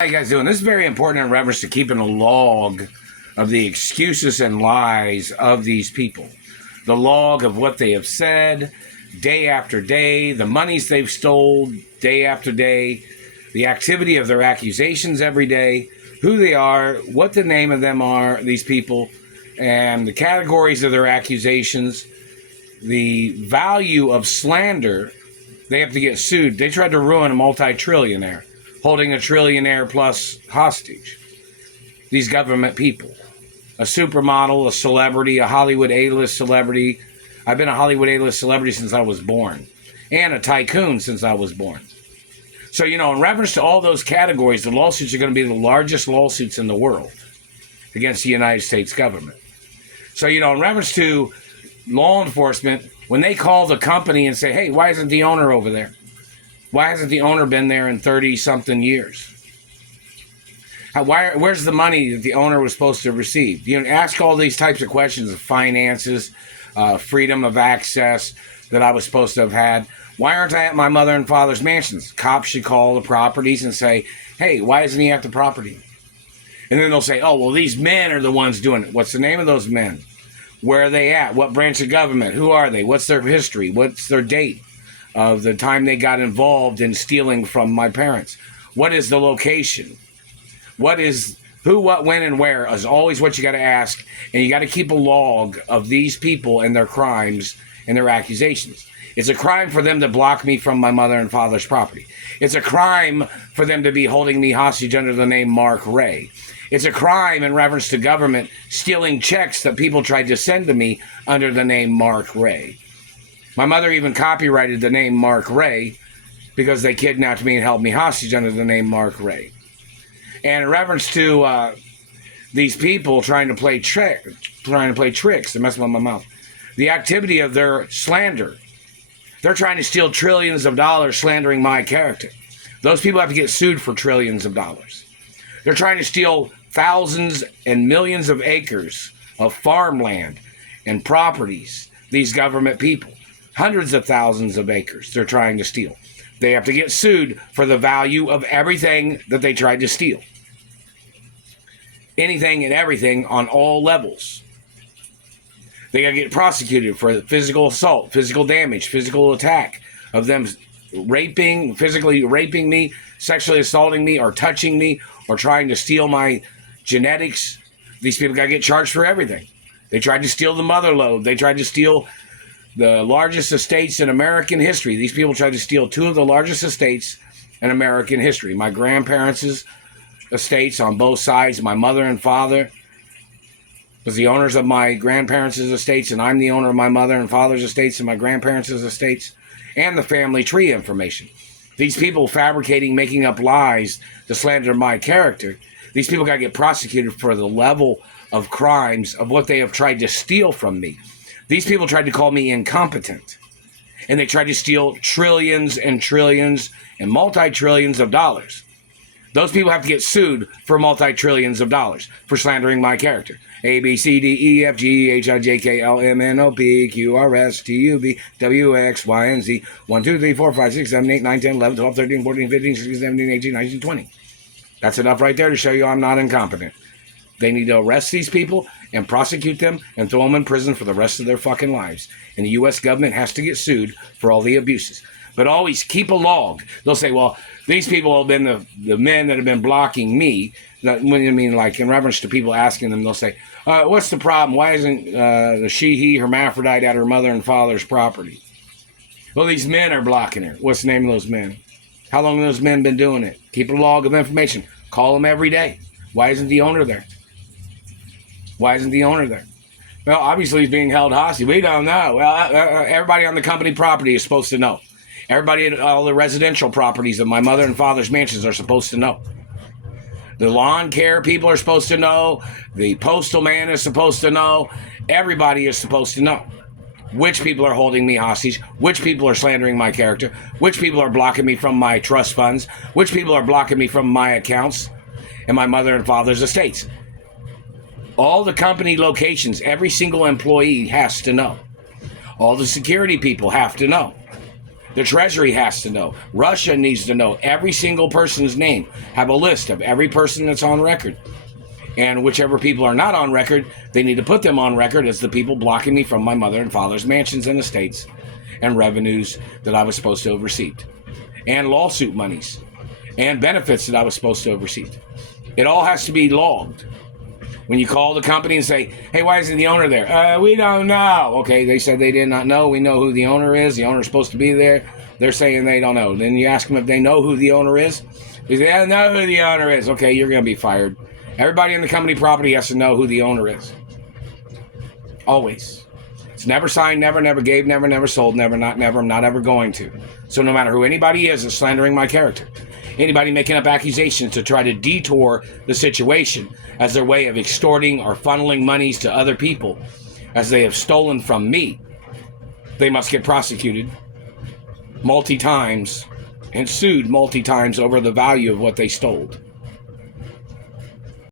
How you guys doing? This is very important in reference to keeping a log of the excuses and lies of these people. The log of what they have said day after day, the monies they've stole day after day, the activity of their accusations every day, who they are, what the name of them are, these people, and the categories of their accusations, the value of slander. They have to get sued. They tried to ruin a multi-trillionaire, holding a trillionaire plus hostage. These government people. A supermodel, a celebrity, a Hollywood A-list celebrity. I've been a Hollywood A-list celebrity since I was born. And a tycoon since I was born. So, in reference to all those categories, the lawsuits are going to be the largest lawsuits in the world against the United States government. So, in reference to law enforcement, when they call the company and say, hey, why isn't the owner over there? Why hasn't the owner been there in 30-something years? Where's the money that the owner was supposed to receive? Ask all these types of questions of finances, freedom of access that I was supposed to have had. Why aren't I at my mother and father's mansions? Cops should call the properties and say, hey, why isn't he at the property? And then they'll say, oh, well, these men are the ones doing it. What's the name of those men? Where are they at? What branch of government? Who are they? What's their history? What's their date of the time they got involved in stealing from my parents? What is the location? What is who, what, when, and where is always what you got to ask. And you got to keep a log of these people and their crimes and their accusations. It's a crime for them to block me from my mother and father's property. It's a crime for them to be holding me hostage under the name Mark Ray. It's a crime in reference to government stealing checks that people tried to send to me under the name Mark Ray. My mother even copyrighted the name Mark Ray because they kidnapped me and held me hostage under the name Mark Ray. And in reference to these people trying to play tricks, they're messing with my mouth. The activity of their slander. They're trying to steal trillions of dollars slandering my character. Those people have to get sued for trillions of dollars. They're trying to steal thousands and millions of acres of farmland and properties, these government people. Hundreds of thousands of acres they're trying to steal. They have to get sued for the value of everything that they tried to steal. Anything and everything on all levels. They got to get prosecuted for physical assault, physical damage, physical attack of them physically raping me, sexually assaulting me, or touching me, or trying to steal my genetics. These people got to get charged for everything. They tried to steal the mother lode. They tried to steal the largest estates in American history. These people tried to steal two of the largest estates in American history. My grandparents' estates on both sides. My mother and father was the owners of my grandparents' estates, and I'm the owner of my mother and father's estates and my grandparents' estates, and the family tree information. These people fabricating, making up lies to slander my character. These people got to get prosecuted for the level of crimes of what they have tried to steal from me. These people tried to call me incompetent, and they tried to steal trillions and trillions and multi-trillions of dollars. Those people have to get sued for multi-trillions of dollars for slandering my character. A, B, C, D, E, F, G, H, I, J, K, L, M, N, O, P, Q, R, S, T, U, V, W, X, Y, and Z. 1, 2, 3, 4, 5, 6, 7, 8, 9, 10, 11, 12, 13, 14, 15, 16, 17, 18, 19, 20. That's enough right there to show you I'm not incompetent. They need to arrest these people and prosecute them and throw them in prison for the rest of their fucking lives. And the U.S. government has to get sued for all the abuses. But always keep a log. They'll say, well, these people have been the men that have been blocking me. Like in reference to people asking them, they'll say, what's the problem? Why isn't the she-he hermaphrodite at her mother and father's property? Well, these men are blocking her. What's the name of those men? How long have those men been doing it? Keep a log of information. Call them every day. Why isn't the owner there? Why isn't the owner there? Well, obviously he's being held hostage. We don't know. Well, everybody on the company property is supposed to know. Everybody at all the residential properties of my mother and father's mansions are supposed to know. The lawn care people are supposed to know. The postal man is supposed to know. Everybody is supposed to know. Which people are holding me hostage, which people are slandering my character, which people are blocking me from my trust funds, which people are blocking me from my accounts and my mother and father's estates. All the company locations, every single employee has to know. All the security people have to know. The Treasury has to know. Russia needs to know every single person's name. Have a list of every person that's on record. And whichever people are not on record, they need to put them on record as the people blocking me from my mother and father's mansions and estates and revenues that I was supposed to have received. And lawsuit monies. And benefits that I was supposed to have received. It all has to be logged. When you call the company and say, hey, why isn't the owner there? We don't know. Okay, they said they did not know. We know who the owner is. The owner's supposed to be there. They're saying they don't know. Then you ask them if they know who the owner is. They say, I don't know who the owner is. Okay, you're going to be fired. Everybody in the company property has to know who the owner is. Always. It's never signed, never gave, never sold, never, I'm not ever going to. So no matter who anybody is slandering my character, anybody making up accusations to try to detour the situation as their way of extorting or funneling monies to other people as they have stolen from me, they must get prosecuted multi-times and sued multi-times over the value of what they stole.